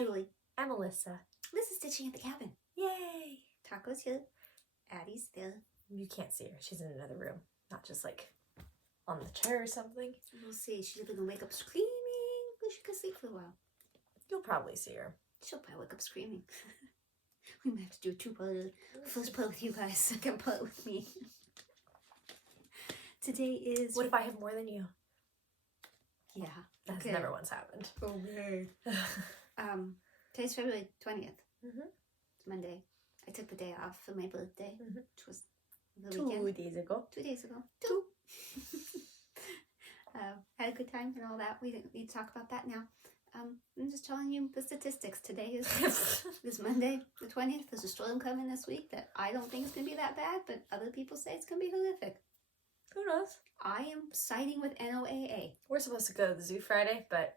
Julie. I'm Melissa. This is Stitching at the Cabin. Yay! Taco's here. Addie's there. You can't see her. She's in another room. Not just like on the chair or something. We'll see. She's either gonna wake up screaming or she could sleep for a while. You'll probably see her. She'll probably wake up screaming. We might have to do a two-part. First part with you guys, second part with me. Today is... What if I have more than you? Yeah. That's okay. never once happened. Okay. Today's February 20th. Mm-hmm. It's Monday. I took the day off for my birthday, which was the 2 weekend. days ago. 2 days ago. Two. Had a good time and all that. We didn't need to talk about that now. I'm just telling you the statistics. Today is this Monday, the 20th. There's a storm coming this week that I don't think is going to be that bad, but other people say it's going to be horrific. Who knows? I am siding with NOAA. We're supposed to go to the zoo Friday, but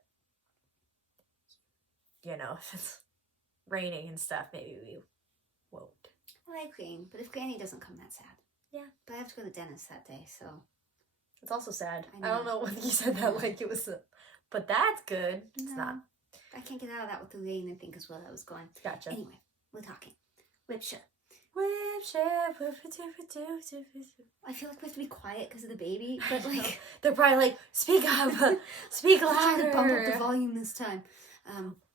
you know, if it's raining and stuff, maybe we won't. I like rain, but if Granny doesn't come, that's sad. Yeah. But I have to go to the dentist that day, so. It's also sad. I I don't know whether you said that like it was, but that's good. It's No. not. I can't get out of that with the rain, I think, is where I was going. Gotcha. Anyway, we're talking. WIP SHARE. WIP SHARE. I feel like we have to be quiet because of the baby, but like... They're probably like, speak up, speak I'll try louder. to bump up the volume this time.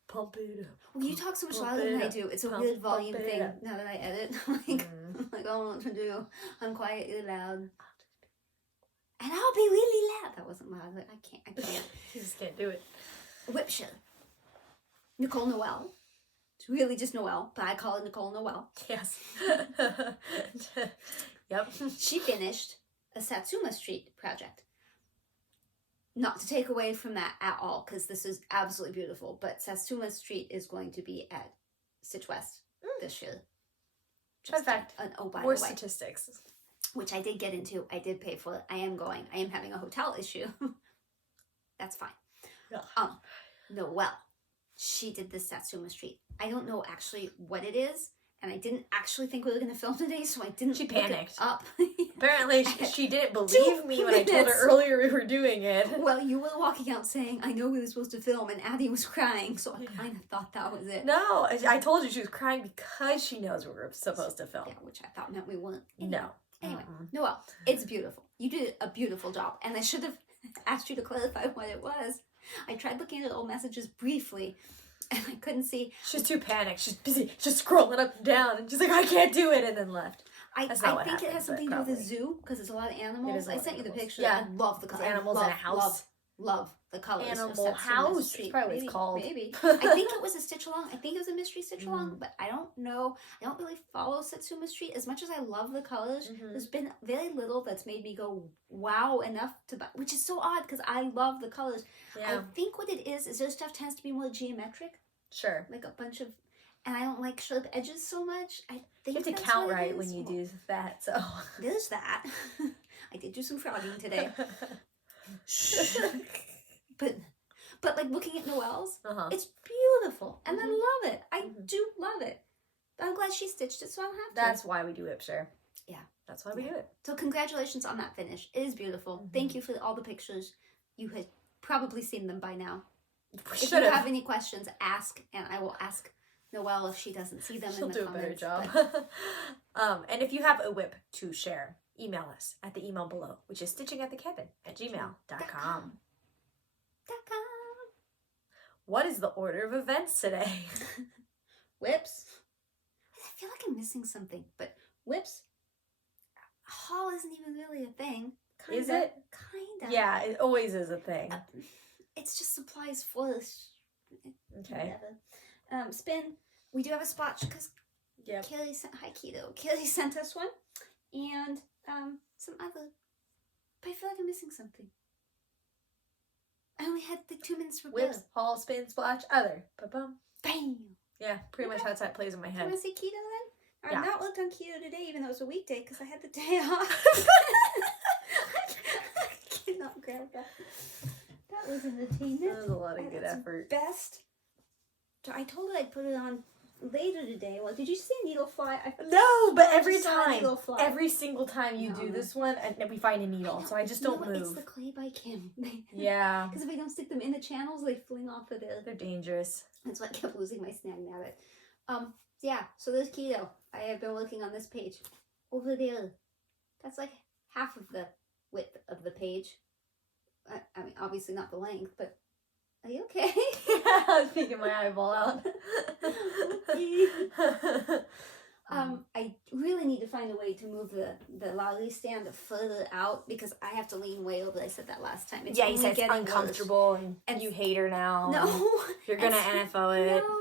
Pump it up. Well, you talk so much Pump louder it than I up. do. It's a Pump weird volume it thing up. now that I edit. I'm like, I don't know what to do. I'm quiet, you're loud. And I'll be really loud. That wasn't loud. But I can't. You just can't do it. WIP SHARE. Nicole Noel. It's really just Noel, but I call her Nicole Noel. Yes. Yep. She finished a Satsuma Street project. Not to take away from that at all, because this is absolutely beautiful, but Satsuma Street is going to be at Stitch West this year. Fun fact. Oh, by More the way. statistics. Which I did get into. I did pay for it. I am going. I am having a hotel issue. That's fine. Yeah. Noel. She did this Satsuma Street. I don't know actually what it is, and I didn't actually think we were going to film today, so I didn't She look it panicked. up. Apparently she didn't believe me when I told her earlier we were doing it. Well, you were walking out saying, I know we were supposed to film, and Addie was crying, so I kind of thought that was it. No, I told you she was crying because she knows we were supposed to film. Yeah, which I thought meant we weren't. No. Anyway, Noel, it's beautiful. You did a beautiful job, and I should have asked you to clarify what it was. I tried looking at old messages briefly, and I couldn't see. She's too panicked. She's busy just scrolling up and down, and she's like, I can't do it, and then left. I think it has something to do with a zoo, because there's a lot of animals. I sent you the picture. Yeah. I love the colors. Animals in a house. Love the colors. Animal house. That's probably what it's called. Maybe. I think it was a stitch along. I think it was a mystery stitch along, but I don't know. I don't really follow Satsuma Street. As much as I love the colors, there's been very little that's made me go wow enough to buy, which is so odd because I love the colors. Yeah. I think what it is their stuff tends to be more geometric. Sure. Like a bunch of, and I don't like sharp edges so much. I think you have to that's count what it right is. when you do that, so. There's that. I did do some frogging today. But like looking at Noel's, it's beautiful, and I love it. I do love it. But I'm glad she stitched it, so I don't have to. That's why we do WIP SHARE. Yeah, that's why we do it. So congratulations on that finish. It is beautiful. Thank you for all the pictures. You had probably seen them by now. If you have any questions, ask, and I will ask Noel if she doesn't see them. She'll in the do comments, a better job. And if you have a WIP to share, email us at the email below, which is stitchingatthecabin@gmail.com. What is the order of events today? WIPs. I feel like I'm missing something, but WIPs. Haul isn't even really a thing. Kinda, is it? Kinda. Yeah, it always is a thing. It's just supplies for this. Okay. Whatever. Spin. We do have a spot because Kelly sent Kelly sent us one, and some other. But I feel like I'm missing something. I only had the 2 minutes for WIPs, haul, spin, splash, other. Ba-bum. Bam. Yeah, pretty much that's how it plays in my Do you head. want to see keto then? I've not worked on keto today, even though it's a weekday, because I had the day off. I cannot grab that. That was an attainment. That was a lot of good effort. Best. So I told her I'd put it on later today. Well, did you see a needle fly? No, but every single time you do this one, and we find a needle, so I just don't move. It's the clay by Kim. Yeah. Because if I don't stick them in the channels, they fling off of there. They're dangerous. That's why I kept losing my snag nabbit. Yeah, so there's keto. I have been working on this page. Over there. That's like half of the width of the page. I mean, obviously not the length, but are you okay? I was peeking my eyeball out. I really need to find a way to move the lolly stand further out because I have to lean way over. I said that last time. It's you said it's uncomfortable and you hate her now. No. You're going to NFO it. No.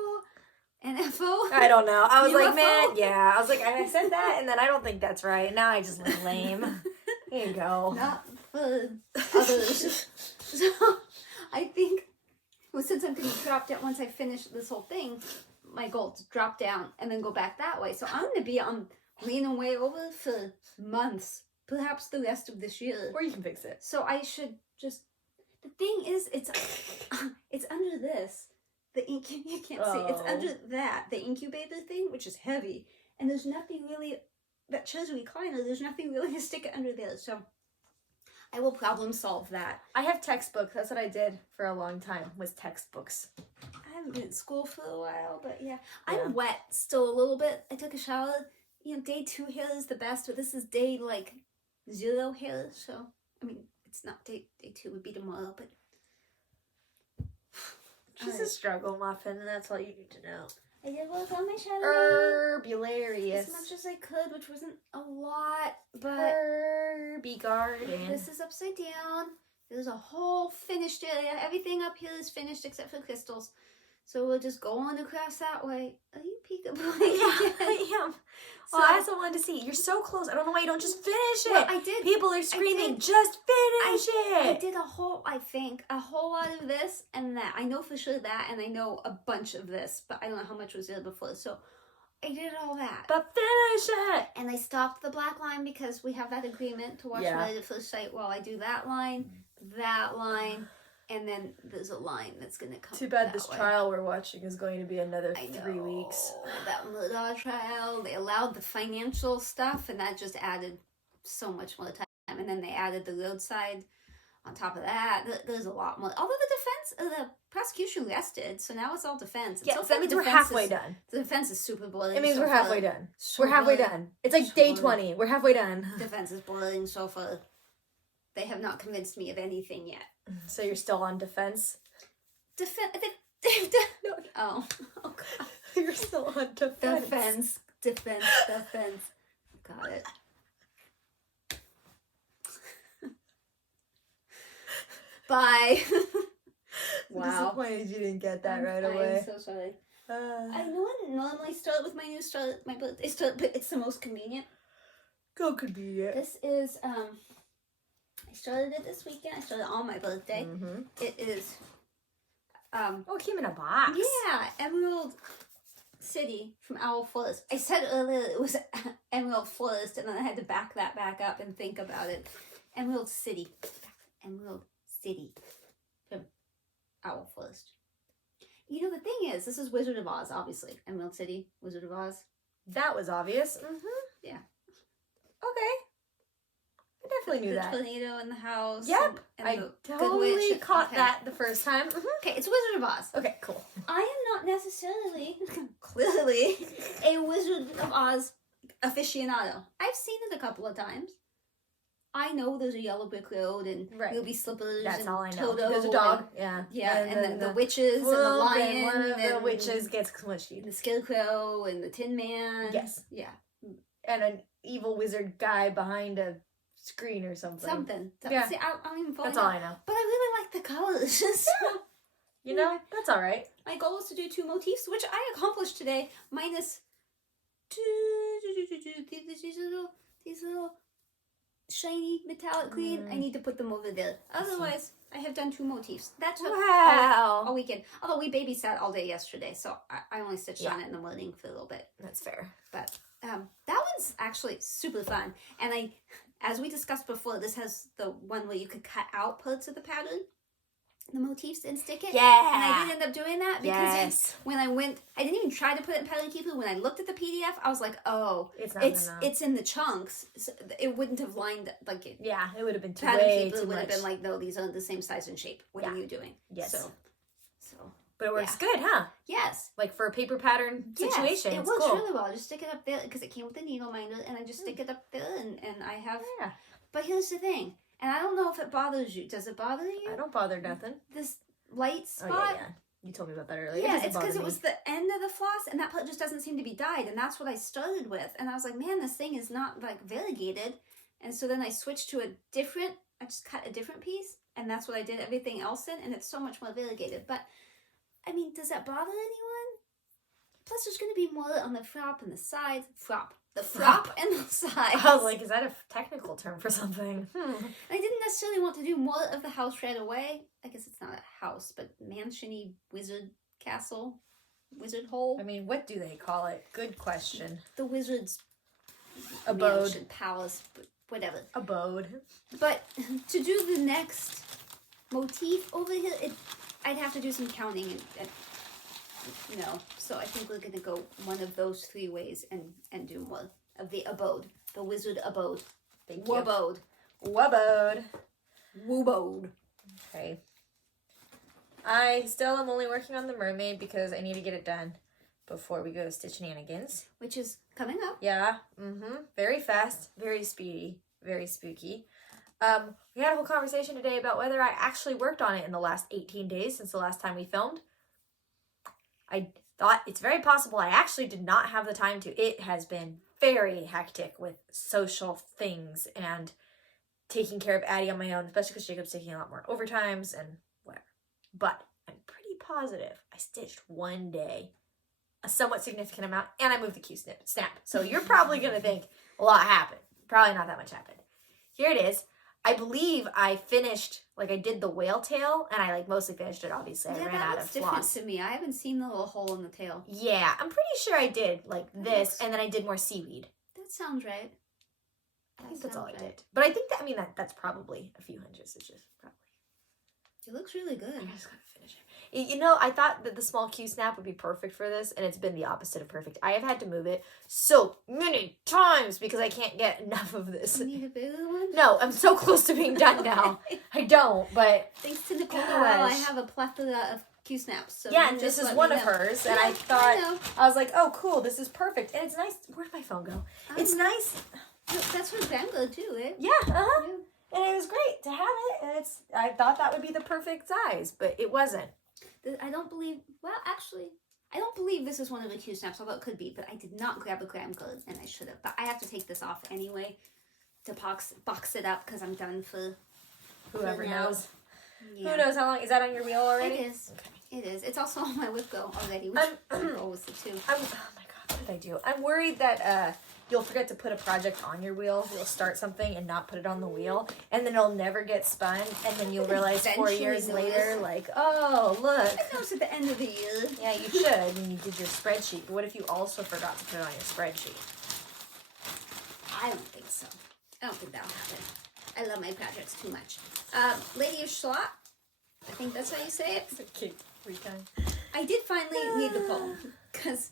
NFO? I don't know. I was UFO? like, man, yeah. I was like, I said that and then I don't think that's right. Now I just look lame. There you go. Not for others. So I think, well, since I'm going to drop down, once I finish this whole thing, my goal is to drop down and then go back that way. So I'm going to be leaning way over for months, perhaps the rest of this year. Or you can fix it. So I should just, the thing is, it's under this. You can't see. It's under that, the incubator thing, which is heavy. And there's nothing really, that chair's a recliner, there's nothing really to stick it under there. So I will problem solve that. I have textbooks. That's what I did for a long time, was textbooks. I haven't been at school for a while, but yeah. I'm wet still a little bit. I took a shower. You know, day 2 hair is the best, but this is day, 0 hair. So, I mean, it's not day 2 would be tomorrow, but She's a struggle muffin, and that's all you need to know. I did work on my Chatelaine Herbularious. as much as I could, which wasn't a lot, but Herbie garden. this is upside down. There's a whole finished area. Everything up here is finished except for crystals. So we'll just go on across that way. Are you peekaboo? Yeah, I am. So, I also wanted to see. You're so close. I don't know why you don't just finish it. Well, I did. People are screaming, just finish it. I did a whole lot of this and that. I know for sure that, and I know a bunch of this, but I don't know how much was there before. So I did all that. But finish it. And I stopped the black line because we have that agreement to watch Ready at First Sight while I do that line, and then there's a line that's going to come. Too bad this trial we're watching is going to be another 3 weeks. That murder trial, they allowed the financial stuff, and that just added so much more time. And then they added the roadside on top of that. There's a lot more. Although the prosecution rested, so now it's all defense. Yeah, so that means we're halfway done. The defense is super boiling. It means we're halfway done. We're halfway done. It's like day 20. We're halfway done. Defense is boiling so far. They have not convinced me of anything yet. So you're still on defense? Oh God. You're still on defense. Defense. Got it. Bye. Wow. Disappointed you didn't get that right away. I'm so sorry. I normally start with my birthday start, but it's the most convenient. Go convenient. This is I started it this weekend. I started it on my birthday. Mm-hmm. It is it came in a box. Yeah, Emerald City from Owl Forest. I said earlier it was Emerald Forest, and then I had to back that back up and think about it. Emerald City from Owl Forest. You know, the thing is, this is Wizard of Oz, obviously. Emerald City, Wizard of Oz. That was obvious. Mm-hmm. Yeah. Okay. I definitely knew that. The tornado in the house. Yep. And I totally caught that the first time. Mm-hmm. Okay, it's Wizard of Oz. Okay, cool. I am not necessarily, clearly, a Wizard of Oz aficionado. I've seen it a couple of times. I know there's a yellow brick road and ruby slippers. That's and all I know. Toto There's a dog. Yeah, and then the witches and the lion. One of the witches gets squishy. The scarecrow and the Tin Man. Yes. Yeah. And an evil wizard guy behind a screen or something. Yeah. See, I don't even follow. That's all I know. But I really like the colors. You know, that's all right. My goal is to do 2 motifs, which I accomplished today, minus these little shiny metallic green. I need to put them over there. Otherwise, I have done 2 motifs. That took all weekend. Although we babysat all day yesterday, so I only stitched on it in the morning for a little bit. That's fair. But that one's actually super fun. And as we discussed before, this has the one where you could cut out parts of the pattern. the motifs and stick it. Yeah. And I did end up doing that because Yes. when I went, I didn't even try to put it in Pattern Keeper. When I looked at the PDF, I was like, oh, it's in the chunks. So it wouldn't have lined like it. Yeah, it would have been Pattern way Keeper too would much. have been like, no, these are the same size and shape. What are you doing? Yes. So. But it works good, huh? Yes. Like for a paper pattern situation. It works really well. Just stick it up there because it came with the needle minder, and I just stick it up there, and I have. Yeah. But here's the thing, and I don't know if it bothers you. Does it bother you? I don't bother nothing. This light spot. Oh, yeah. You told me about that earlier. Yeah, it's because it was the end of the floss, and that part just doesn't seem to be dyed, and that's what I started with. And I was like, man, this thing is not like variegated, and so then I switched to I just cut a different piece, and that's what I did everything else in, and it's so much more variegated. But I mean, does that bother anyone? Plus, there's going to be more on the frop and the sides. The frop and the sides. I was like, is that a technical term for something? I didn't necessarily want to do more of the house right away. I guess it's not a house, but mansion-y wizard castle. Wizard hole. I mean, what do they call it? Good question. The wizard's abode. Mansion, palace, whatever. Abode. But to do the next motif over here, I'd have to do some counting and so I think we're gonna go one of those 3 ways and do more of the abode, the wizard abode. Thank you. Wabode. Woobode. Okay. I still am only working on the mermaid because I need to get it done before we go to StitchingAtTheCabin. Which is coming up. Yeah. Very fast, very speedy, very spooky. We had a whole conversation today about whether I actually worked on it in the last 18 days since the last time we filmed. I thought it's very possible I actually did not have the time to. It has been very hectic with social things and taking care of Addie on my own, especially because Jacob's taking a lot more overtimes and whatever. But I'm pretty positive I stitched one day, a somewhat significant amount, and I moved the snap. So you're probably going to think a lot happened. Probably not that much happened. Here it is. I believe I finished, like I did the whale tail, and I mostly finished it, obviously. I ran out of different floss. To me. I haven't seen the little hole in the tail. Yeah, I'm pretty sure I did this, and then I did more seaweed. That sounds right. I think that's all I did. But I think that's probably a few hundred stitches, probably. It looks really good. I just gotta finish it. I thought that the small Q snap would be perfect for this, and it's been the opposite of perfect. I have had to move it so many times because I can't get enough of this. You need a bigger one? No, I'm so close to being done now. I don't, but thanks to Nicole Noel, I have a plethora of Q snaps. So yeah, and this is one of hers, and I thought I was like, oh, cool, this is perfect, and it's nice. Where'd my phone go? It's nice. That's from Bangla too, eh? Yeah, and it was great to have it, and I thought that would be the perfect size, but it wasn't. I don't believe, I don't believe this is one of the Q snaps, although it could be, but I did not grab a cram code, and I should have. But I have to take this off anyway to box it up because I'm done for whoever knows. Yeah. Who knows how long? Is that on your wheel already? It is. Okay. It is. It's also on my WIP Go already, which was the 2. Oh my god, what did I do? I'm worried that you'll forget to put a project on your wheel. You'll start something and not put it on the wheel, and then it'll never get spun, and then you'll realize 4 years later, oh, look. I noticed at the end of the year. Yeah, you should when you did your spreadsheet. But what if you also forgot to put it on your spreadsheet? I don't think so. I don't think that'll happen. I love my projects too much. Lady of Schlot, I think that's how you say it. It's a cute recon. I did finally need the phone because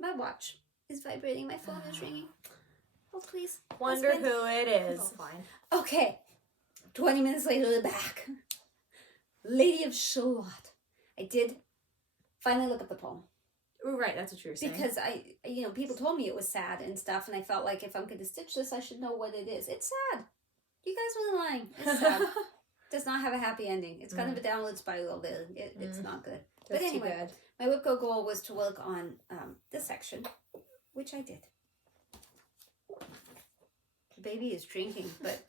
my watch is vibrating. My phone is ringing. Oh, please. Wonder who it is. Oh, fine. Okay. 20 minutes later, we're back. Lady of Charlotte. I did finally look up the poem. Oh, right, that's what you were saying. Because people told me it was sad and stuff, and I felt like if I'm going to stitch this, I should know what it is. It's sad. You guys were lying. It's sad. Does not have a happy ending. It's kind of a downward spiral there. It's not good. That's but anyway, my WIP Go goal was to work on this section, which I did. The baby is drinking, but it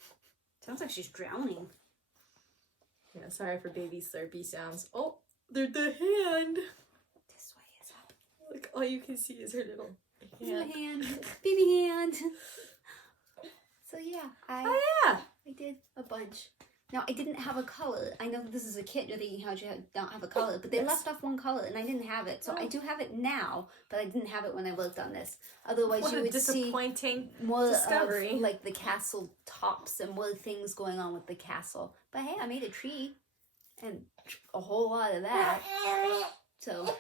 sounds like she's drowning. Yeah, sorry for baby slurpy sounds. Oh, they're the hand. This way is up. Look, all you can see is her little hand. Baby hand. So yeah, I did a bunch. Now, I didn't have a color. I know this is a kit, you're thinking how'd you not have a color, but they left off one color and I didn't have it. So I do have it now, but I didn't have it when I worked on this. Otherwise, you would see more discovery. of like the castle tops and more things going on with the castle. But hey, I made a tree and a whole lot of that. So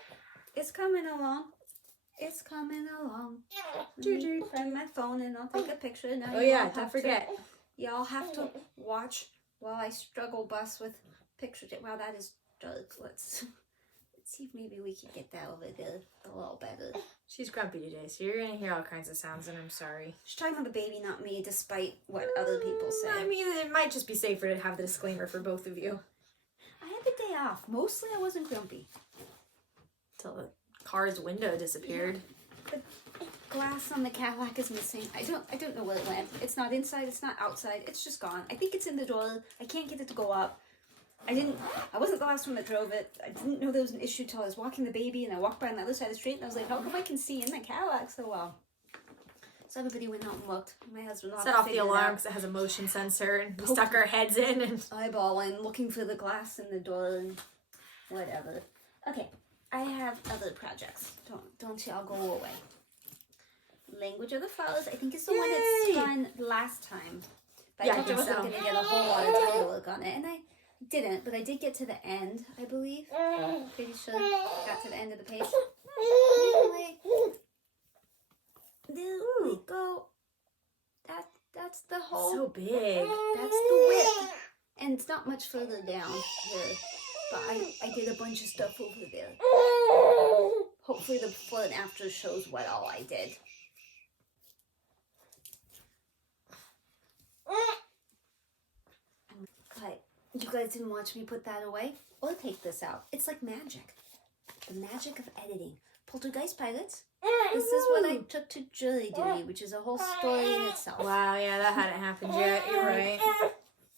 it's coming along. It's coming along. Find my phone and I'll take a picture. Now don't forget. Y'all have to watch while I struggle bus with pictures. Wow, that is dark. Let's see if maybe we can get that over there a little better. She's grumpy today, so you're gonna hear all kinds of sounds, and I'm sorry. She's talking about the baby, not me, despite what other people say. I mean, it might just be safer to have the disclaimer for both of you. I had the day off. Mostly I wasn't grumpy. Till the car's window disappeared. Yeah. The glass on the Cadillac is missing. I don't know where it went. It's not inside, it's not outside, it's just gone. I think it's in the door. I can't get it to go up. I wasn't the last one that drove it. I didn't know there was an issue till I was walking the baby and I walked by on the other side of the street and I was like, how come I can see in the Cadillac so well? So everybody went out and looked. My husband set off the alarm because it has a motion sensor and we stuck our heads in and eyeballing, looking for the glass in the door and whatever. Okay, I have other projects. Don't y'all go away. Language of the Flowers, I think is the one that's done last time. But I thought I wasn't going to get a whole lot of time to work on it, and I didn't, but I did get to the end, I believe. Pretty sure I got to the end of the page. Anyway, there we go. That's the whole... So big. That's the WIP. And it's not much further down here, but I did a bunch of stuff over there. Hopefully the before and after shows what all I did. You guys didn't watch me put that away? Or take this out. It's like magic. The magic of editing. Poltergeist Pilots. This is what I took to jury duty, which is a whole story in itself. Wow, yeah, that hadn't happened yet. You're right.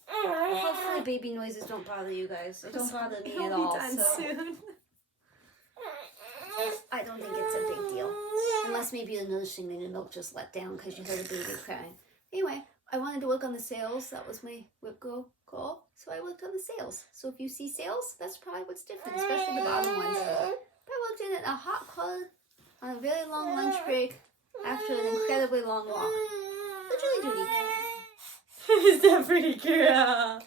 Hopefully baby noises don't bother you guys. It don't bother me at all. Soon. I don't think it's a big deal. Unless maybe you're noticing that your milk just let down because you heard a baby crying. Anyway, I wanted to work on the sails. That was my WIP goal. So I worked on the sails. So if you see sails, that's probably what's different, especially the bottom ones. But I worked in it a hot car on a very long lunch break after an incredibly long walk. For jury duty. Is that pretty girl?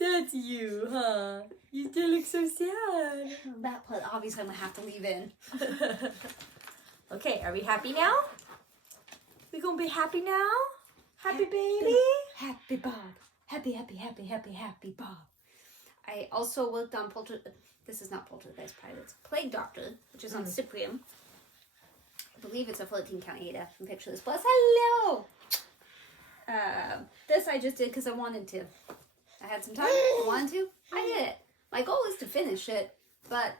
That's you, huh? You still look so sad. That part, obviously, I'm going to have to leave in. Okay, are we happy now? We gonna be happy now? Happy baby? Happy Bob. Happy Bob. I also worked on this is not Poltergeist Pilots. Plague Doctor, which is on Cyprium. I believe it's a 14 count ADA from Pictureless Plus. Hello! This I just did because I wanted to. I had some time. I wanted to. I did it. My goal is to finish it, but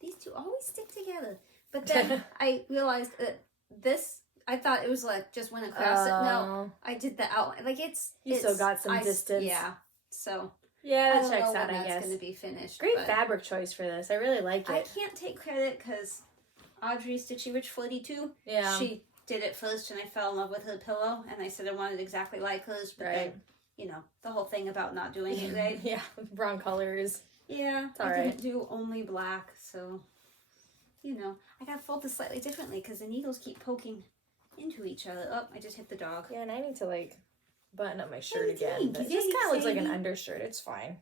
these two always stick together. But then I realized that I thought it was like just went across it. No, I did the outline. Like You still got some distance. Yeah. So yeah, that checks out. I guess that's going to be finished. Great fabric choice for this. I really like it. I can't take credit because Audrey Stitchy Rich 42. Yeah. She did it first, and I fell in love with her pillow, and I said I wanted exactly like hers, but then, you know, the whole thing about not doing it right. Yeah, wrong colors. Yeah, it's all I right. didn't do only black, so you know, I gotta fold this slightly differently because the needles keep poking into each other. Oh, I just hit the dog. Yeah, and I need to like button up my shirt again. But it just kind of looks like an undershirt. It's fine.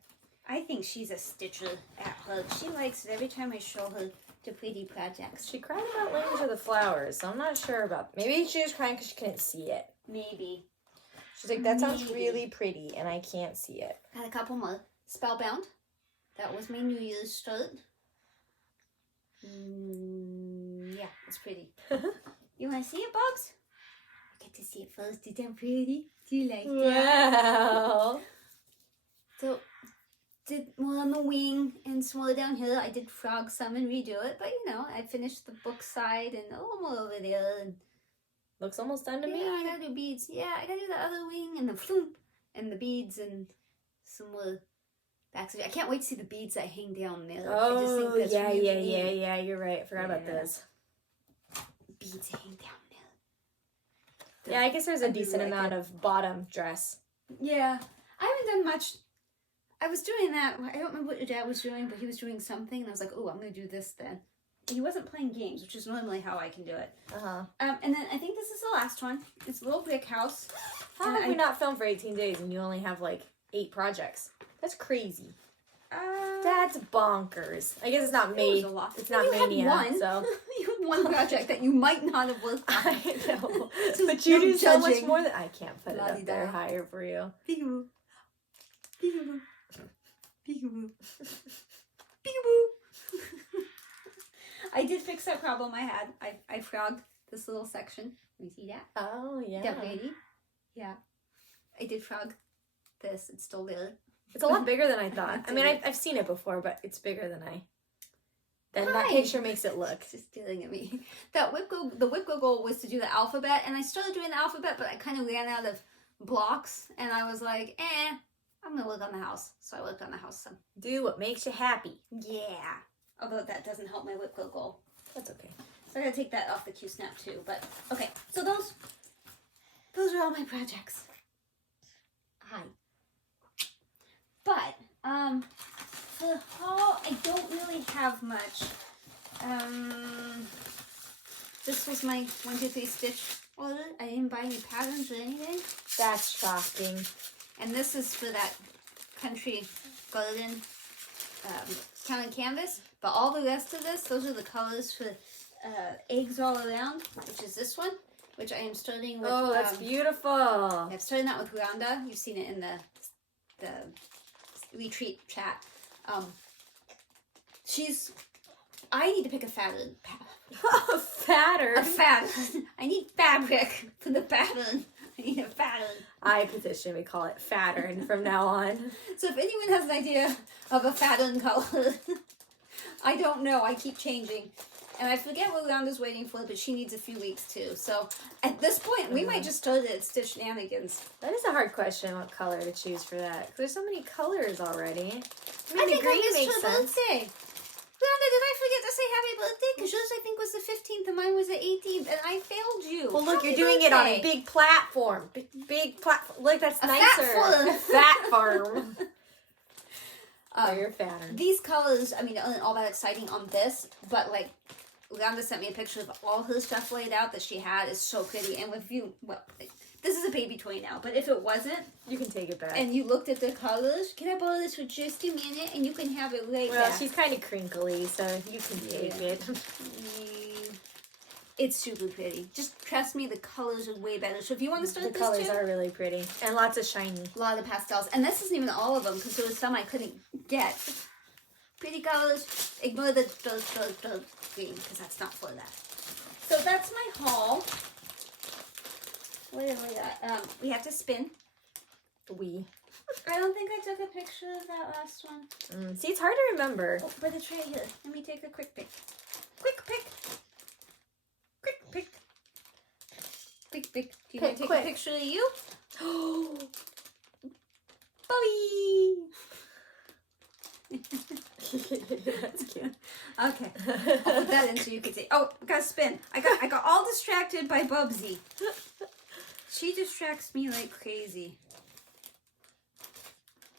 I think she's a stitcher at heart. She likes it every time I show her the pretty projects. She cried about Language of the Flowers, so I'm not sure about. Maybe she was crying because she couldn't see it. Maybe. She's like, that sounds really pretty, and I can't see it. Got a couple more. Spellbound. That was my New Year's start. Yeah, it's pretty. You want to see it, Bobs? You get to see it first. Is that pretty? Do you like that? Wow. So, did more on the wing and some more down here. I did frog some and redo it, but you know, I finished the book side and a little more over there. And looks almost done to me. Yeah, I gotta do beads. Yeah, I gotta do the other wing and the floop and the beads and some more backs. I can't wait to see the beads that hang down there. Oh, I just think that's really neat. Yeah. You're right. I forgot about those. Beads that hang down there. Yeah, I guess there's a decent amount of bottom dress. Yeah, I haven't done much. I was doing that. I don't remember what your dad was doing, but he was doing something, and I was like, oh, I'm going to do this then. And he wasn't playing games, which is normally how I can do it. And then I think this is the last one. It's a little brick house. How have we not filmed for 18 days and you only have like 8 projects? That's crazy. That's bonkers. I guess it's not me. It's not mania. One. So you had one project that you might not have worked on. I know, but you do so much more than I can't put it up there higher for you. Peekaboo, peekaboo, peekaboo, peekaboo. I did fix that problem I had. I frogged this little section. Can you see that? Oh yeah. That lady. Yeah. I did frog this. It's still there. It's a lot bigger than I thought. I mean, I've seen it before, but it's bigger than that picture makes it look. It's just staring at me. The WIP goal was to do the alphabet, and I started doing the alphabet, but I kind of ran out of blocks, and I was like, I'm gonna work on the house. So I worked on the house some. Do what makes you happy. Yeah. Although that doesn't help my WIP goal. That's okay. So I gotta take that off the Q-snap too. But okay, so those are all my projects. Hi. But for the haul, I don't really have much. This was my 1, 2, 3 stitch order. I didn't buy any patterns or anything. That's shocking. And this is for that country garden town and canvas. But all the rest of this, those are the colors for eggs all around, which is this one, which I am starting with. Oh, that's beautiful. I'm starting out with Rhonda. You've seen it in the retreat chat. I need to pick a pattern. A pattern. A pattern. I need fabric for the pattern. I need a pattern. I petition we call it fattern from now on. So if anyone has an idea of a pattern color, I don't know. I keep changing. And I forget what Rhonda's waiting for, but she needs a few weeks too. So at this point, we might just start it at Stitch Shenanigans. That is a hard question, what color to choose for that. 'Cause there's so many colors already. I think the green I missed makes her sense. birthday. Rhonda, did I forget to say happy birthday? Because yours, I think, was the 15th and mine was the 18th, and I failed you. Well, look, Happy you're doing birthday. it on a big platform. Big platform. Look, that's A nicer. fat farm. Oh, you're fatter. These colors, I mean, aren't all that exciting on this, but like, Rhonda sent me a picture of all her stuff laid out that she had. It's so pretty. And if you, well, this is a baby toy now, but if it wasn't, you can take it back. And you looked at the colors, can I borrow this for just a minute? And you can have it right Well, back. she's kind of crinkly, so you can take it. It's super pretty. Just trust me, the colors are way better. So if you want to start the this colors too, are really pretty. And lots of shiny. a lot of pastels. And this isn't even all of them, because there was some I couldn't get. Pretty colors. Ignore the green, because that's not for that. So that's my haul. What have we got? We have to spin. I don't think I took a picture of that last one. See, it's hard to remember. Oh, but it's right here. Let me take a quick pic. Quick pic. Quick pic. Quick pic. Do you want to take a picture of you? Bobby! That's cute. Okay. I'll put that in so you can see. Oh, I gotta spin. I got all distracted by Bubsy. She distracts me like crazy.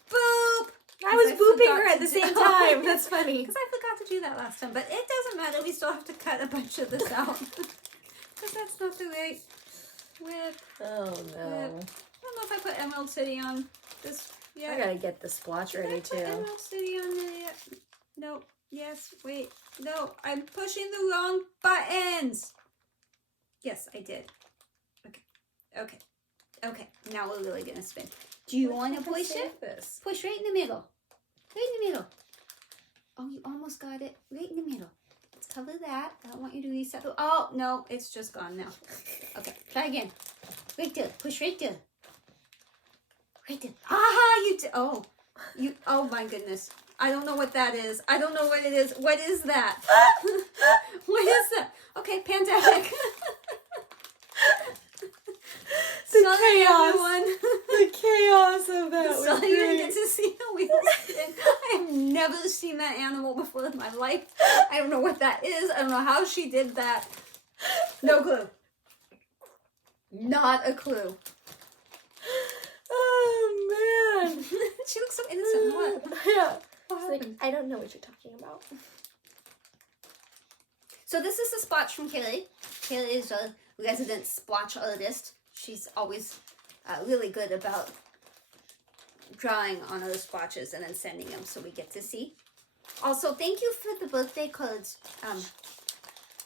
Boop! I was booping her at the same time. That's funny. Because I forgot to do that last time. But it doesn't matter. We still have to cut a bunch of this out. Because that's not the right WIP. Oh, no. WIP. I don't know if I put Emerald City on this yet. I gotta get the splotch ready, too. Did I put Emerald City on there yet? No. Yes. Wait. No. I'm pushing the wrong buttons. Yes, I did. Okay. Okay. Now we're really going to spin. Do you want to push it? This? Push right in the middle. Right in the middle. Oh, you almost got it. Right in the middle. Let's cover that. I don't want you to reset the... Oh, no. It's just gone now. Okay. Try again. Right there. Push right there. Right there. Ah, you did... Oh. Oh, my goodness. I don't know what that is. I don't know what it is. What is that? What is that? Okay, pandemic. The Sorry, chaos. everyone. The chaos of that was Sorry you didn't great. get to see the wheels spin. I have never seen that animal before in my life. I don't know what that is. I don't know how she did that. No clue. Not a clue. Oh, man. She looks so innocent. What? Yeah. Like, I don't know what you're talking about. So this is the splotch from Kaylee. Kaylee is a resident splotch artist. She's always really good about drawing on those swatches and then sending them so we get to see. Also, thank you for the birthday cards.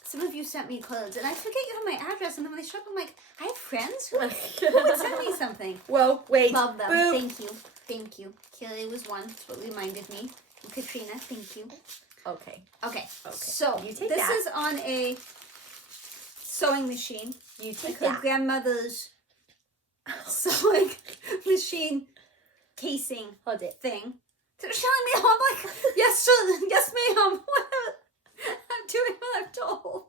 Some of you sent me cards, and I forget you have my address, and then when they show up, I'm like, I have friends who would send me something. Whoa, wait. Love them. Boop. Thank you. Thank you. Kelly was one. That's what reminded me. And Katrina, thank you. Okay. Okay. So, You take this that. is on a sewing machine. You take Her that. grandmother's sewing machine casing Hold it. thing. So showing me, I'm like, yes, sir, yes, ma'am. I'm doing what I'm told.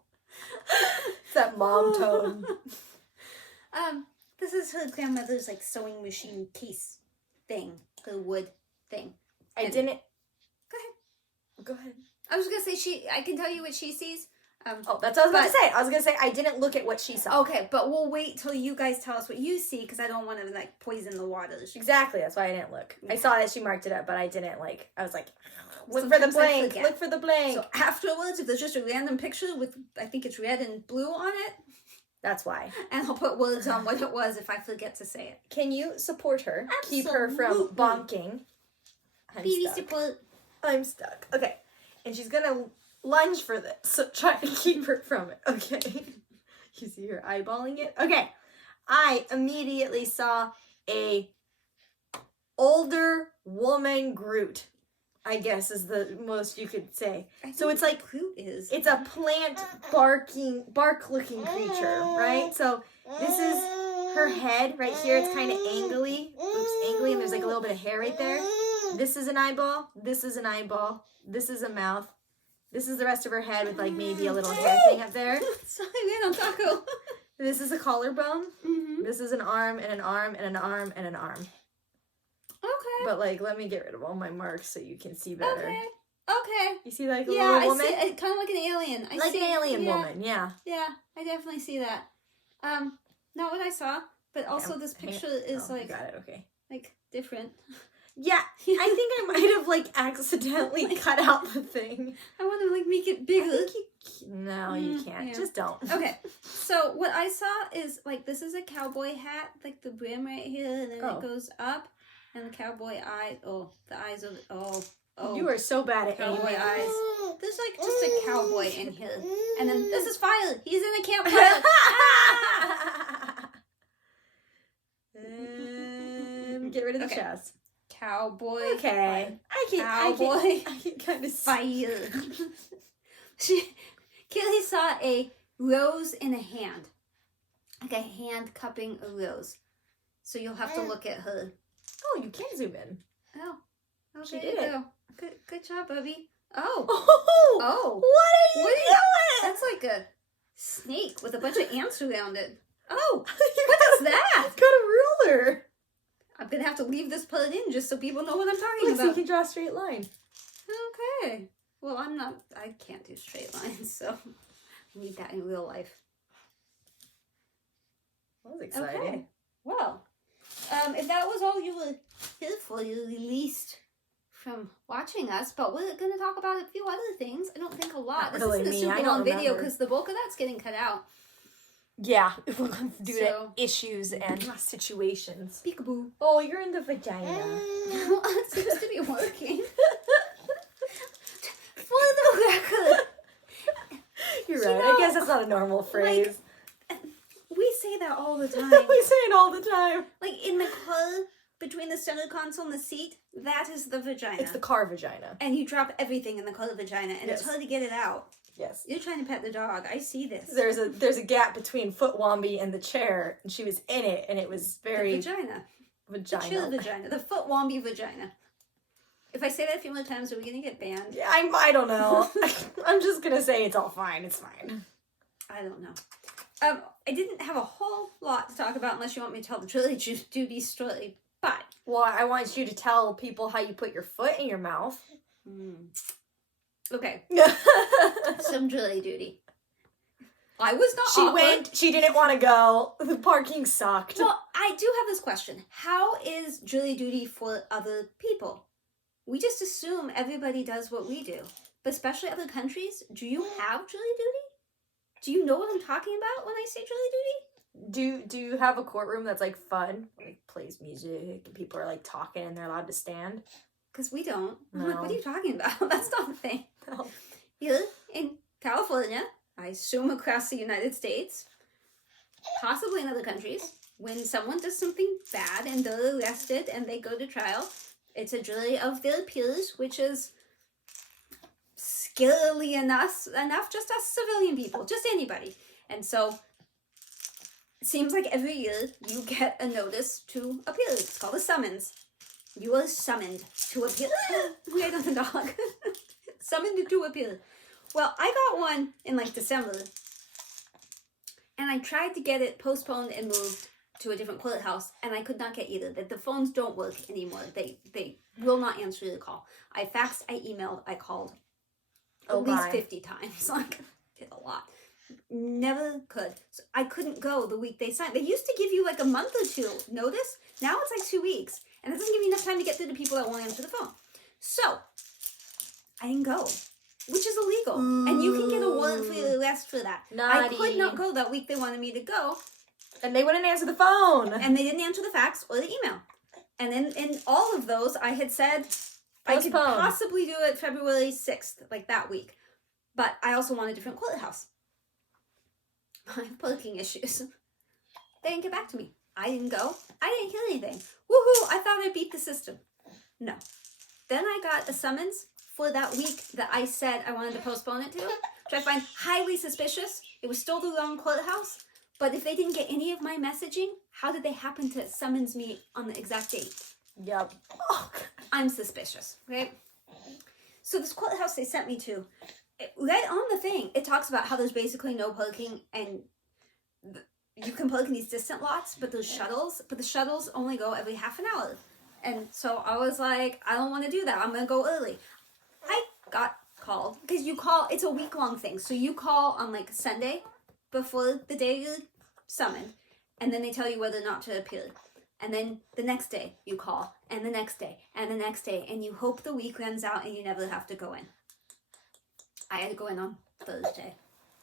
It's that mom tone. This is her grandmother's like sewing machine case thing, the wood thing. I And- didn't. Go ahead. Go ahead. I was gonna say I can tell you what she sees. Oh, that's what I was about to say. I was gonna say I didn't look at what she saw. Okay, but we'll wait till you guys tell us what you see because I don't want to like poison the waters. Exactly. That's why I didn't look. I Yeah. saw that she marked it up, but I didn't like. I was like, look for Sometimes the I blank. forget. Look for the blank. So afterwards, if there's just a random picture with, I think it's red and blue on it, That's why. and I'll put words on what it was if I forget to say it. Can you support her? Keep her from Absolutely. bonking. I'm Baby stuck. support. I'm stuck. Okay. And she's gonna lunge for this, so try to keep her from it. Okay. You see her eyeballing it? Okay. I immediately saw a older woman Groot, I guess is the most you could say. So it's like Groot is. it's a plant bark-looking creature, right? So this is her head right here. It's kind of angly. Oops, angly, and there's like a little bit of hair right there. This is an eyeball. This is an eyeball. This is a mouth. This is the rest of her head with like maybe a little hair thing up there. Sorry, man, on taco. This is a collarbone. Mm-hmm. This is an arm and an arm and an arm and an arm. Okay. But like, let me get rid of all my marks so you can see better. Okay. Okay. You see like a Yeah, little I woman? see it. Kind of like an alien. I Like see, an alien yeah, woman, yeah. Yeah, I definitely see that. Not what I saw, but also this hang on. picture is Oh, you like got it, okay. different. Yeah, I think I might have like accidentally cut out the thing. I want to like make it I bigger. think no, you can't. Yeah. Just don't. Okay, so what I saw is like this is a cowboy hat, like the brim right here, and then Oh. it goes up, and the cowboy eye. Oh, the eyes of oh. You are so bad at Cowboy aiming. eyes. There's like just a cowboy in here, and then this is fire. He's in a campfire. Get rid of the Okay. chest. Cowboy. Okay. Cowboy. I can kind of Fire. Kelly saw a rose in a hand. Like a hand cupping a rose. So you'll have to look at her. Oh, you can zoom in. Oh. She there did you it. go. Good job, Bubby. Oh. Oh! Oh. What are you What are you- doing? That's like a snake with a bunch of ants around it. Oh. You What is that? It's got a ruler. I'm going to have to leave this part in just so people know what I'm talking Look, so you about. can draw a straight line. Okay. Well, I can't do straight lines, so I need that in real life. That was exciting. Okay. Well, if that was all you were here for, you're released from watching us, but we're going to talk about a few other things. I don't think a lot. Not This really isn't a me. super I don't long video remember. because the bulk of that's getting cut out. Yeah, due So- to issues and situations. Peekaboo. Oh, you're in the vagina. It seems to be working. For the record, You're You right. know, I guess that's not a normal phrase. we say that all the time. we say it all the time. Like in the car, between the center console and the seat, that is the vagina. It's the car vagina. And you drop everything in the car vagina, and it's Yes. hard to get it out. Yes. You're trying to pet the dog. I see this. There's a gap between Footwombi and the chair, and she was in it, and it was very The vagina. The vagina. chill vagina. The Footwombi vagina. If I say that a few more times, are we going to get banned? Yeah, I don't know. I'm just gonna say it's all fine. It's fine. I don't know. I didn't have a whole lot to talk about unless you want me to tell the Julie Duty story, but... Well, I want you to tell people how you put your foot in your mouth. Okay. Some Julie Duty. I was not She awkward. went. She didn't want to go. The parking sucked. Well, I do have this question. How is Julie Duty for other people? We just assume everybody does what we do. But especially other countries, do you have Julie Duty? Do you know what I'm talking about when I say Julie Duty? Do you have a courtroom that's like fun, like plays music and people are like talking and they're allowed to stand? Because we don't. I'm No. like, what are you talking about? That's not a thing. No. Here in California, I assume across the United States, possibly in other countries, when someone does something bad and they're arrested and they go to trial, it's a jury of their peers, which is skillily enough just us civilian people, just anybody. And so it seems like every year you get a notice to appear. It's called a summons. You are summoned to appear. Wait on the dog. Summoned to appear. Well, I got one in like December, and I tried to get it postponed and moved to a different courthouse, and I could not get either. The phones don't work anymore. They will not answer the call. I faxed, I emailed, I called at least 50 times. Like, did a lot. Never could. So I couldn't go the week they signed. They used to give you like a month or two notice. Now it's like 2 weeks, and it doesn't give you enough time to get through to people that won't answer the phone. So I didn't go, which is illegal. And you can get a warrant for your arrest for that. Naughty. I could not go that week they wanted me to go. And they wouldn't answer the phone. And they didn't answer the fax or the email. And in all of those, I had said I could possibly do it February 6th, like that week. But I also want a different courthouse. I have parking issues. They didn't get back to me. I didn't go. I didn't hear anything. Woohoo! I thought I beat the system. No. Then I got a summons for that week that I said I wanted to postpone it to, which I find highly suspicious. It was still the wrong courthouse. But if they didn't get any of my messaging, how did they happen to summons me on the exact date? Yep. Oh, I'm suspicious, right? So this courthouse they sent me to, right on the thing, it talks about how there's basically no parking, and you can park in these distant lots, but there's shuttles, but the shuttles only go every half an hour. And so I was like, I don't want to do that. I'm going to go early. I got called, because you call, it's a week-long thing, so you call on like Sunday before the day you're summoned, and then they tell you whether or not to appear. And then the next day you call, and the next day, and the next day, and you hope the week runs out and you never have to go in. I had to go in on Thursday.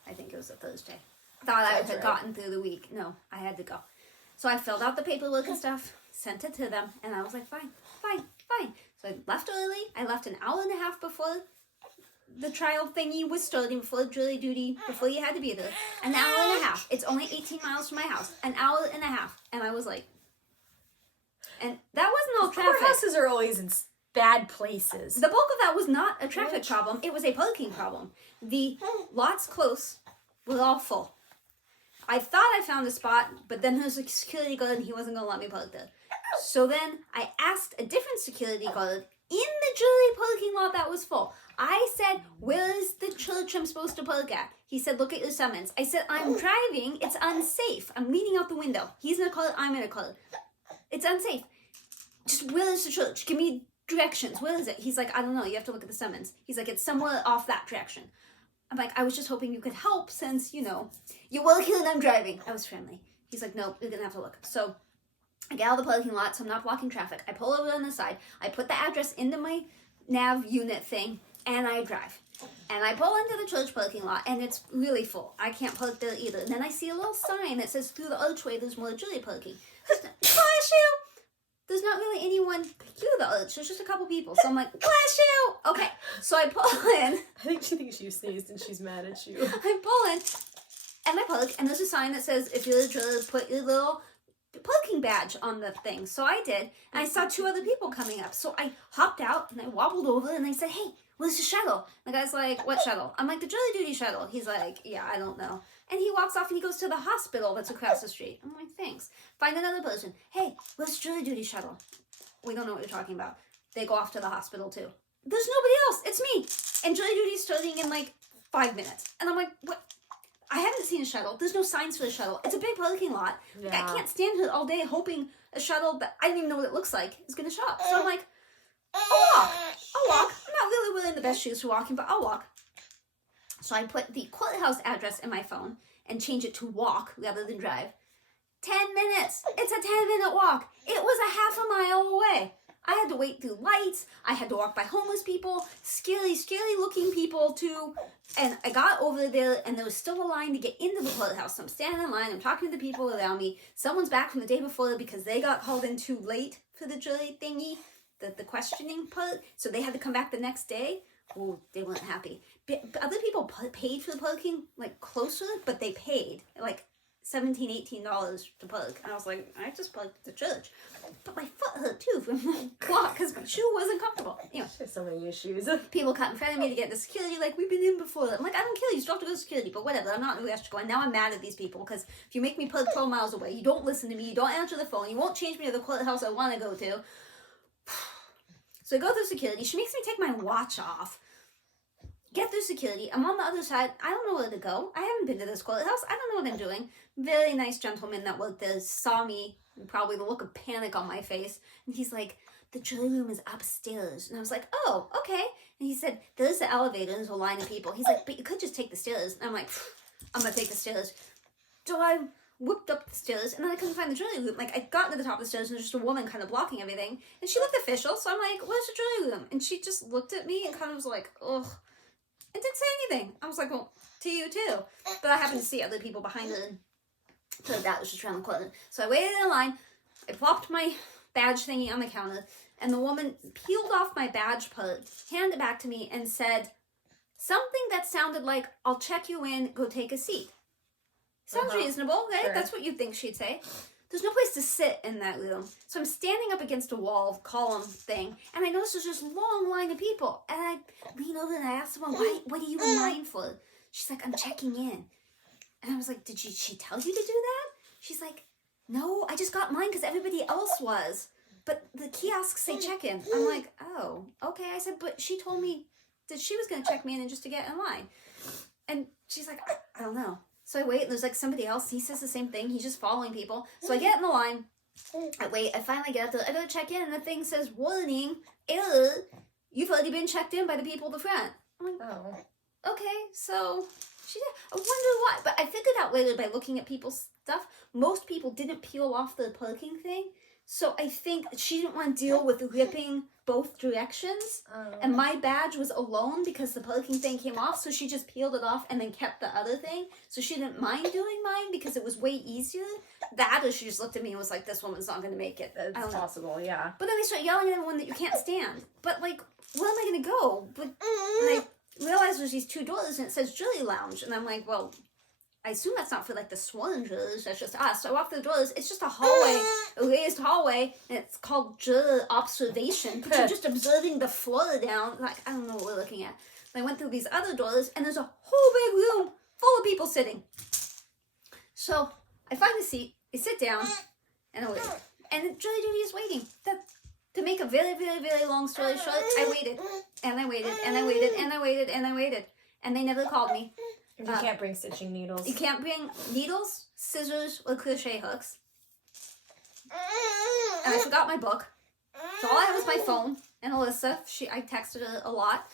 I think it was a Thursday. Thought I had gotten through the week. No, I had to go. So I filled out the paperwork and stuff, sent it to them, and I was like, fine. So I left early. I left an hour and a half before the trial thingy was starting, before jury duty, before you had to be there. An hour and a half. It's only 18 miles from my house. An hour and a half. And I was like, and that wasn't all traffic. Courthouses are always in bad places. The bulk of that was not a traffic problem. It was a parking problem. The lots close were all full. I thought I found a spot, but then there was a security guard and he wasn't going to let me park there. So then I asked a different security guard in the jury parking lot that was full. I said, where is the church I'm supposed to park at? He said, look at your summons. I said, I'm driving. It's unsafe. I'm leaning out the window. He's in a car. I'm in a car. It's unsafe. Just where is the church? Give me directions. Where is it? He's like, I don't know. You have to look at the summons. He's like, it's somewhere off that direction. I'm like, I was just hoping you could help since, you know, you work here and I'm driving. I was friendly. He's like, no, you're going to have to look. So I get out of the parking lot, so I'm not blocking traffic. I pull over on the side. I put the address into my nav unit thing, and I drive. And I pull into the church parking lot, and it's really full. I can't park there either. And then I see a little sign that says, through the archway, there's more jury parking. There's not really anyone through the arch. There's just a couple people. So I'm like, bless you! Okay, so I pull in. I think she thinks you sneezed and she's mad at you. I pull in, and I park, and there's a sign that says, if you're a juror, put your little parking badge on the thing. So I did, and I saw two other people coming up. So I hopped out, and I wobbled over, and I said, hey, where's the shuttle? The guy's like, what shuttle? I'm like, the jury duty shuttle. He's like, yeah, I don't know. And he walks off and he goes to the hospital that's across the street. I'm like, thanks. Find another person. Hey, where's the jury duty shuttle? We don't know what you're talking about. They go off to the hospital too. There's nobody else. It's me. And jury duty's starting in like 5 minutes. And I'm like, what? I haven't seen a shuttle. There's no signs for a shuttle. It's a big parking lot. Yeah. I can't stand here all day hoping a shuttle that I don't even know what it looks like is going to show up. So I'm like, I'll walk. I'm not really wearing the best shoes for walking, but I'll walk. So I put the courthouse address in my phone and change it to walk rather than drive. 10 minutes. It's a 10-minute walk. It was a half a mile away. I had to wait through lights. I had to walk by homeless people, scary looking people too. And I got over there and there was still a line to get into the courthouse. So I'm standing in line, I'm talking to the people around me. Someone's back from the day before because they got called in too late for the jury thingy, the questioning part. So they had to come back the next day. Oh, they weren't happy. But other people paid for the parking, like, closer, but they paid, like, $17, $18 to park. And I was like, I just parked at the church. But my foot hurt, too, from the walk, because my shoe wasn't comfortable. Anyway. There's so many issues. People cut in front of me to get to security, like, we've been in before. I'm like, I don't care, you still have to go to security, but whatever, I'm not in a rush to go. And now I'm mad at these people, because if you make me park 12 miles away, you don't listen to me, you don't answer the phone, you won't change me to the courthouse I want to go to. So I go through security, she makes me take my watch off. Get through security. I'm on the other side. I don't know where to go. I haven't been to this courthouse. I don't know what I'm doing. Very nice gentleman that worked there saw me, probably the look of panic on my face. And he's like, the jury room is upstairs. And I was like, oh, okay. And he said, there's the elevator. There's a line of people. He's like, but you could just take the stairs. And I'm like, I'm going to take the stairs. So I whipped up the stairs and then I couldn't find the jury room. Like, I got to the top of the stairs and there's just a woman kind of blocking everything. And she looked official. So I'm like, where's the jury room? And she just looked at me and kind of was like, ugh. And didn't say anything. I was like, well, to you too. But I happened to see other people behind her. So that was just around the corner. So I waited in line. I plopped my badge thingy on the counter. And the woman peeled off my badge part, handed it back to me, and said something that sounded like, I'll check you in, go take a seat. Sounds reasonable, right? Sure. That's what you'd think she'd say. There's no place to sit in that room. So I'm standing up against a wall, column thing, and I notice there's this long line of people. And I lean over and I ask someone, what are you in line for? She's like, I'm checking in. And I was like, did she tell you to do that? She's like, no, I just got mine because everybody else was. But the kiosks say check-in. I'm like, oh, okay. I said, but she told me that she was going to check me in and just to get in line. And she's like, I don't know. So I wait, and there's like somebody else. He says the same thing. He's just following people. So I get in the line. I wait. I finally get up there. I go to check in, and the thing says, warning, error. You've already been checked in by the people at the front. I'm like, oh, okay. So she did. I wonder why. But I figured out later by looking at people's stuff, most people didn't peel off the parking thing. So I think she didn't want to deal with ripping both directions. And my badge was alone because the parking thing came off. So she just peeled it off and then kept the other thing. So she didn't mind doing mine because it was way easier. That or she just looked at me and was like, this woman's not going to make it. That's possible, yeah. But then they start yelling at everyone that you can't stand. But like, where am I going to go? But and I realized there's these two doors and it says jury lounge. And I'm like, well, I assume that's not for like the sworn jurors, that's just us. So I walk through the doors, it's just a hallway, a raised hallway, and it's called juror observation. But you're just observing the floor down. Like, I don't know what we're looking at. And I went through these other doors, and there's a whole big room full of people sitting. So I find a seat, I sit down, and I wait. And the jury duty is waiting. To make a very, very, very long story short, I waited, and I waited, and I waited, and I waited, and I waited. And they never called me. You can't bring stitching needles. You can't bring needles, scissors, or crochet hooks. And I forgot my book. So all I had was my phone. And Alyssa, I texted her a lot.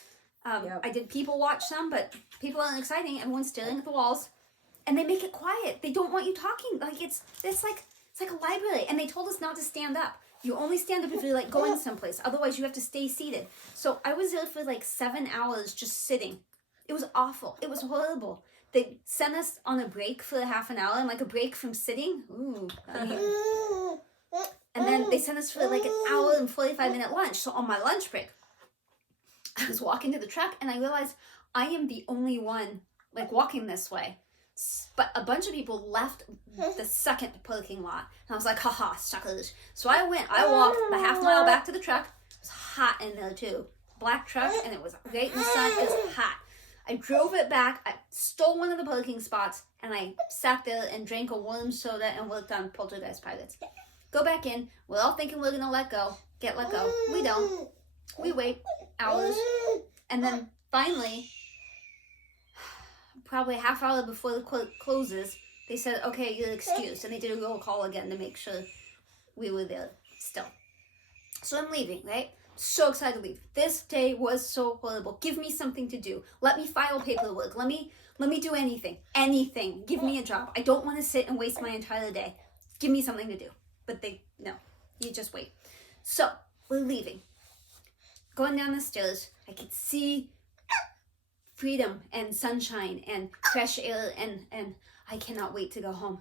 I did people watch some, but people aren't exciting. Everyone's staring at the walls. And they make it quiet. They don't want you talking. Like it's like a library. And they told us not to stand up. You only stand up if you're like going someplace. Otherwise you have to stay seated. So I was there for like 7 hours just sitting. It was awful. It was horrible. They sent us on a break for half an hour, and like a break from sitting. Ooh. And then they sent us for like an hour and 45-minute lunch. So on my lunch break, I was walking to the truck, and I realized I am the only one like walking this way. But a bunch of people left the second parking lot. And I was like, haha, suckers. So I walked the half mile back to the truck. It was hot in there too. Black truck, and it was right in the sun. It was hot. I drove it back, I stole one of the parking spots, and I sat there and drank a warm soda and worked on Poltergeist Pilots. Go back in, we're all thinking we're going to get let go. We don't. We wait hours, and then finally, probably a half hour before the court closes, they said, okay, you're excused, and they did a roll call again to make sure we were there still. So I'm leaving, right? So excited to leave. This day was so horrible. Give me something to do. Let me file paperwork. Let me do anything. Anything. Give me a job. I don't want to sit and waste my entire day. Give me something to do. But no. You just wait. So we're leaving. Going down the stairs, I could see freedom and sunshine and fresh air, and I cannot wait to go home.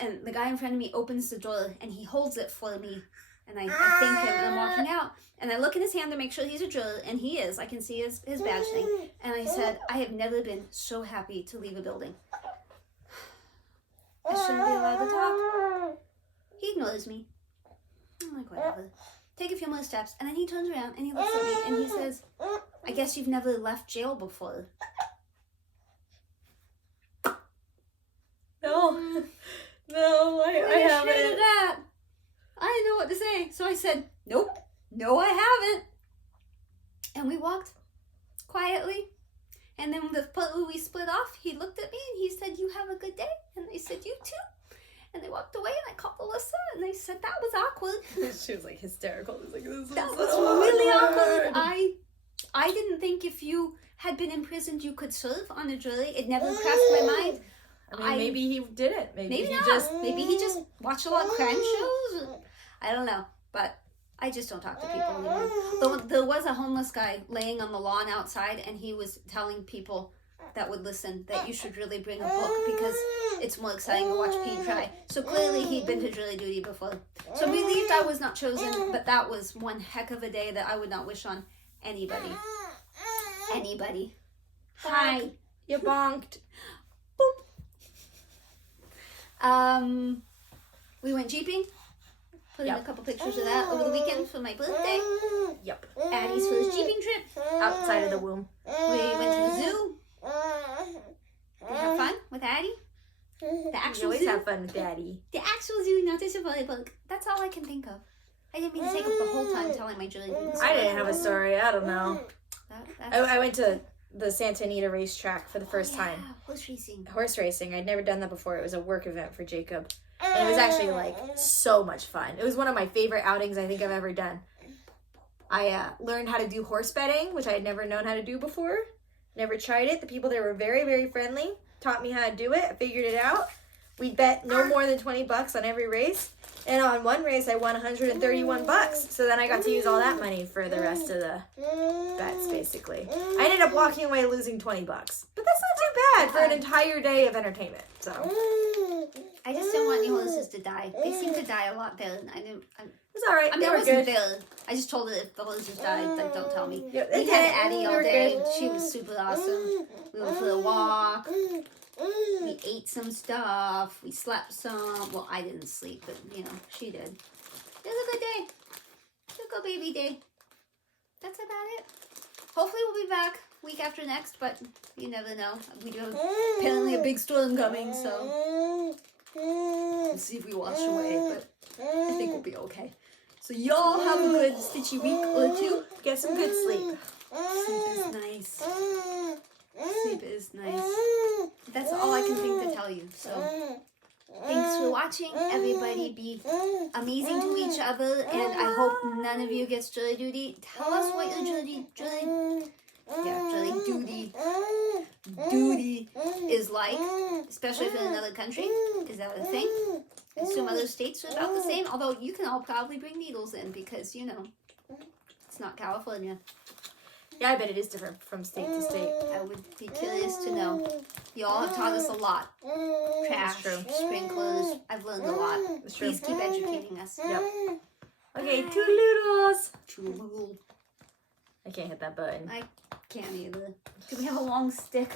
And the guy in front of me opens the door and he holds it for me, and I thank him, and I'm walking out, and I look in his hand to make sure he's a driller, and he is. I can see his badge thing, and I said, I have never been so happy to leave a building. I shouldn't be allowed to talk. He ignores me. I'm like, whatever. Take a few more steps, and then he turns around and he looks at me and he says, I guess you've never left jail before. No, I haven't. That. I didn't know what to say, so I said, nope, no, I haven't. And we walked quietly, and then the part where we split off, he looked at me and he said, you have a good day, and I said, you too. And they walked away, and I called Alyssa, and I said, that was awkward. She was like hysterical. It was like, this that is was so really awkward. awkward. I didn't think if you had been imprisoned, you could serve on a jury. It never crossed my mind. I mean, maybe he didn't. Maybe he not. Maybe he just watched a lot of crime shows. I don't know, but I just don't talk to people anymore. Though there was a homeless guy laying on the lawn outside, and he was telling people that would listen that you should really bring a book because it's more exciting to watch paint dry. So clearly he'd been to jury duty before. So relieved I was not chosen, but that was one heck of a day that I would not wish on anybody. Anybody. Hi. You bonked. Boop. We went jeeping. Put in a couple pictures of that over the weekend for my birthday. Yep. Addie's first jeeping trip. Outside of the womb. We went to the zoo. Did you have fun with Addie? The You actual always zoo. have fun with Daddy. The actual zoo, not the safari park. That's all I can think of. I didn't mean to take up the whole time telling my Julie story. I didn't have a story. I don't know. I went to the Santa Anita racetrack for the first time. Horse racing. Horse racing. I'd never done that before. It was a work event for Jacob. And it was actually like so much fun. It was one of my favorite outings I think I've ever done. I learned how to do horse betting, which I had never known how to do before. Never tried it. The people there were very, very friendly. Taught me how to do it. I figured it out. We bet no more than $20 on every race. And on one race, I won $131. So then I got to use all that money for the rest of the bets, basically. I ended up walking away losing $20. But that's not too bad for an entire day of entertainment. So I just don't want new horses to die. They seem to die a lot better. it's all right. I mean, They I were wasn't good. there. I just told her if the horses died, like, don't tell me. Yep, We they had did. Addie They all were day. good. She was super awesome. We went for a walk. We ate some stuff. We slept some. Well, I didn't sleep, but, you know, she did. It was a good day. It was a good baby day. That's about it. Hopefully we'll be back week after next, but you never know. We do have apparently a big storm coming, so we'll see if we wash away, but I think we'll be okay. So y'all have a good stitchy week or two. Get some good sleep. Sleep is nice. Sleep is nice. That's all I can think to tell you. So thanks for watching. Everybody be amazing to each other, and I hope none of you gets jury duty. Tell us what your jury duty is like, especially if you're in another country. Is that a thing? I assume other states are about the same, although you can all probably bring needles in because, you know, it's not California. Yeah, I bet it is different from state to state. I would be curious to know. You all have taught us a lot. Trash, sprinklers. I've learned a lot. Please keep educating us. Yep. Okay, toodaloodles. Toodle. I can't hit that button. I can't either. Do we have a long stick?